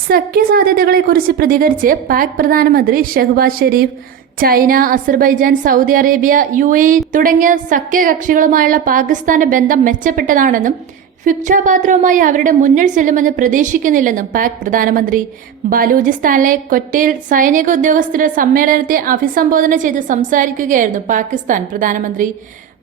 സഖ്യസാധ്യതകളെക്കുറിച്ച് പ്രതികരിച്ച് പാക് പ്രധാനമന്ത്രി Shehbaz Sharif China Azerbaijan Saudi Arabia U A തുടങ്ങിയ സഖ്യകക്ഷികളുമായുള്ള പാകിസ്ഥാന്റെ ബന്ധം മെച്ചപ്പെട്ടതാണെന്നും ഭിക്ഷാപാത്രവുമായി അവരുടെ മുന്നിൽ ചെല്ലുമെന്ന് പ്രതീക്ഷിക്കുന്നില്ലെന്നും പാക് പ്രധാനമന്ത്രി. ബലൂചിസ്ഥാനിലെ കൊറ്റയിൽ സൈനിക ഉദ്യോഗസ്ഥരുടെ സമ്മേളനത്തെ അഭിസംബോധന ചെയ്ത് സംസാരിക്കുകയായിരുന്നു പാകിസ്ഥാൻ പ്രധാനമന്ത്രി.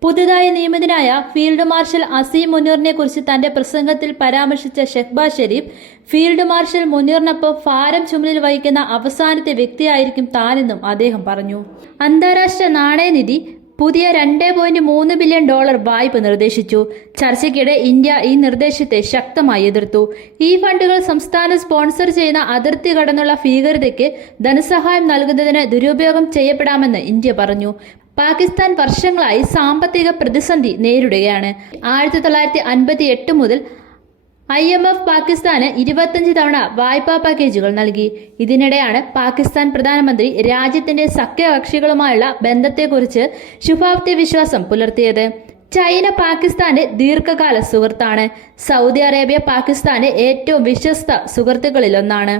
പുതുതായി നിയമിതനായ ഫീൽഡ് മാർഷൽ അസീം മുനീറിനെ കുറിച്ച് തന്റെ പ്രസംഗത്തിൽ പരാമർശിച്ച ഷെഹ്ബാസ് ഷെരീഫ് ഫീൽഡ് മാർഷൽ മുനീറിനൊപ്പം ഭാരം ചുമലിൽ വഹിക്കുന്ന അവസാനത്തെ വ്യക്തിയായിരിക്കും താനെന്നും അദ്ദേഹം പറഞ്ഞു. അന്താരാഷ്ട്ര നാണയനിധി പുതിയ രണ്ട് പോയിന്റ് മൂന്ന് ബില്യൺ ഡോളർ വായ്പ നിർദ്ദേശിച്ചു. ചർച്ചയ്ക്കിടെ ഇന്ത്യ ഈ നിർദ്ദേശത്തെ ശക്തമായി എതിർത്തു. ഈ ഫണ്ടുകൾ സംസ്ഥാനം സ്പോൺസർ ചെയ്യുന്ന അതിർത്തി കടന്നുള്ള ഭീകരതയ്ക്ക് ധനസഹായം നൽകുന്നതിന് ദുരുപയോഗം ചെയ്യപ്പെടാമെന്ന് ഇന്ത്യ പറഞ്ഞു. പാകിസ്ഥാൻ വർഷങ്ങളായി സാമ്പത്തിക പ്രതിസന്ധി നേരിടുകയാണ്. ആയിരത്തി തൊള്ളായിരത്തി അൻപത്തി എട്ട് മുതൽ ഐ എം എഫ് പാകിസ്ഥാന് ഇരുപത്തഞ്ച് തവണ വായ്പാ പാക്കേജുകൾ നൽകി. ഇതിനിടെയാണ് പാകിസ്ഥാൻ പ്രധാനമന്ത്രി രാജ്യത്തിന്റെ സഖ്യകക്ഷികളുമായുള്ള ബന്ധത്തെക്കുറിച്ച് ശുഭാപ്തി വിശ്വാസം പുലർത്തിയത്. ചൈന പാകിസ്ഥാന്റെ ദീർഘകാല സുഹൃത്താണ്. സൗദി അറേബ്യ പാകിസ്ഥാന്റെ ഏറ്റവും വിശ്വസ്ത സുഹൃത്തുക്കളിലൊന്നാണ്.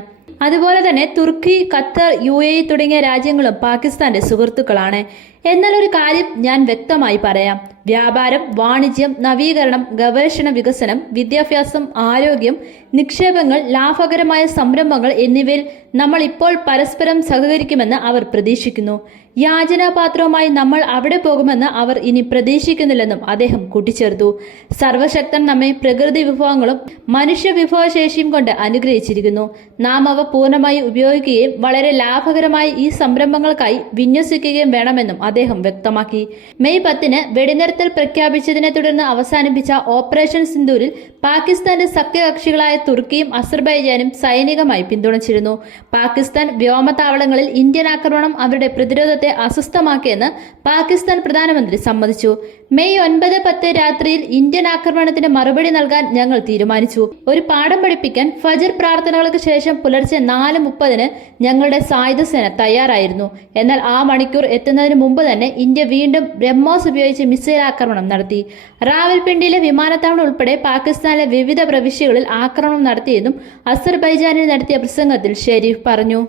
അതുപോലെ തന്നെ തുർക്കി ഖത്തർ യു തുടങ്ങിയ രാജ്യങ്ങളും പാകിസ്ഥാന്റെ സുഹൃത്തുക്കളാണ്. എന്നാൽ ഒരു കാര്യം ഞാൻ വ്യക്തമായി പറയാം. വ്യാപാരം വാണിജ്യം നവീകരണം ഗവേഷണ വികസനം വിദ്യാഭ്യാസം ആരോഗ്യം നിക്ഷേപങ്ങൾ ലാഭകരമായ സംരംഭങ്ങൾ എന്നിവയിൽ നമ്മൾ ഇപ്പോൾ പരസ്പരം സഹകരിക്കുമെന്ന് അവർ പ്രതീക്ഷിക്കുന്നു. യാചനാപാത്രവുമായി നമ്മൾ അവിടെ പോകുമെന്ന് അവർ ഇനി പ്രതീക്ഷിക്കുന്നില്ലെന്നും അദ്ദേഹം കൂട്ടിച്ചേർത്തു. സർവശക്തൻ നമ്മെ പ്രകൃതി വിഭവങ്ങളും മനുഷ്യ വിഭവശേഷിയും കൊണ്ട് അനുഗ്രഹിച്ചിരിക്കുന്നു. നാം അവ പൂർണമായി ഉപയോഗിക്കുകയും വളരെ ലാഭകരമായി ഈ സംരംഭങ്ങൾക്കായി വിന്യസിക്കുകയും വേണമെന്നും അദ്ദേഹം വ്യക്തമാക്കി. മെയ് പത്തിന് വെടിനിർത്തൽ പ്രഖ്യാപിച്ചതിനെ തുടർന്ന് അവസാനിപ്പിച്ച ഓപ്പറേഷൻ സിന്ദൂരിൽ പാകിസ്ഥാന്റെ സഖ്യകക്ഷികളായ തുർക്കിയും അസർബൈജാനും സൈനികമായി പിന്തുണച്ചിരുന്നു. പാകിസ്ഥാൻ വ്യോമതാവളങ്ങളിൽ ഇന്ത്യൻ ആക്രമണം അവരുടെ പ്രതിരോധത്തെ അസ്വസ്ഥമാക്കിയെന്ന് പാകിസ്ഥാൻ പ്രധാനമന്ത്രി സമ്മതിച്ചു. മെയ് ഒൻപത് പത്ത് രാത്രിയിൽ ഇന്ത്യൻ ആക്രമണത്തിന് മറുപടി നൽകാൻ ഞങ്ങൾ തീരുമാനിച്ചു. ഒരു പാഠം പഠിപ്പിക്കാൻ ഫജർ പ്രാർത്ഥനകൾക്ക് ശേഷം പുലർച്ചെ നാല് മുപ്പതിന് ഞങ്ങളുടെ സായുധസേന തയ്യാറായിരുന്നു. എന്നാൽ ആ മണിക്കൂർ എത്തുന്നതിന് തന്നെ ഇന്ത്യ വീണ്ടും ബ്രഹ്മോസ് ഉപയോഗിച്ച് മിസൈൽ ആക്രമണം നടത്തി. റാവൽപിണ്ടിയിലെ വിമാനത്താവളം ഉൾപ്പെടെ പാകിസ്ഥാനിലെ വിവിധ പ്രവിശ്യകളിൽ ആക്രമണം നടത്തിയെന്നും അസർബൈജാനിൽ നടത്തിയ പ്രസംഗത്തിൽ ഷെരീഫ് പറഞ്ഞു.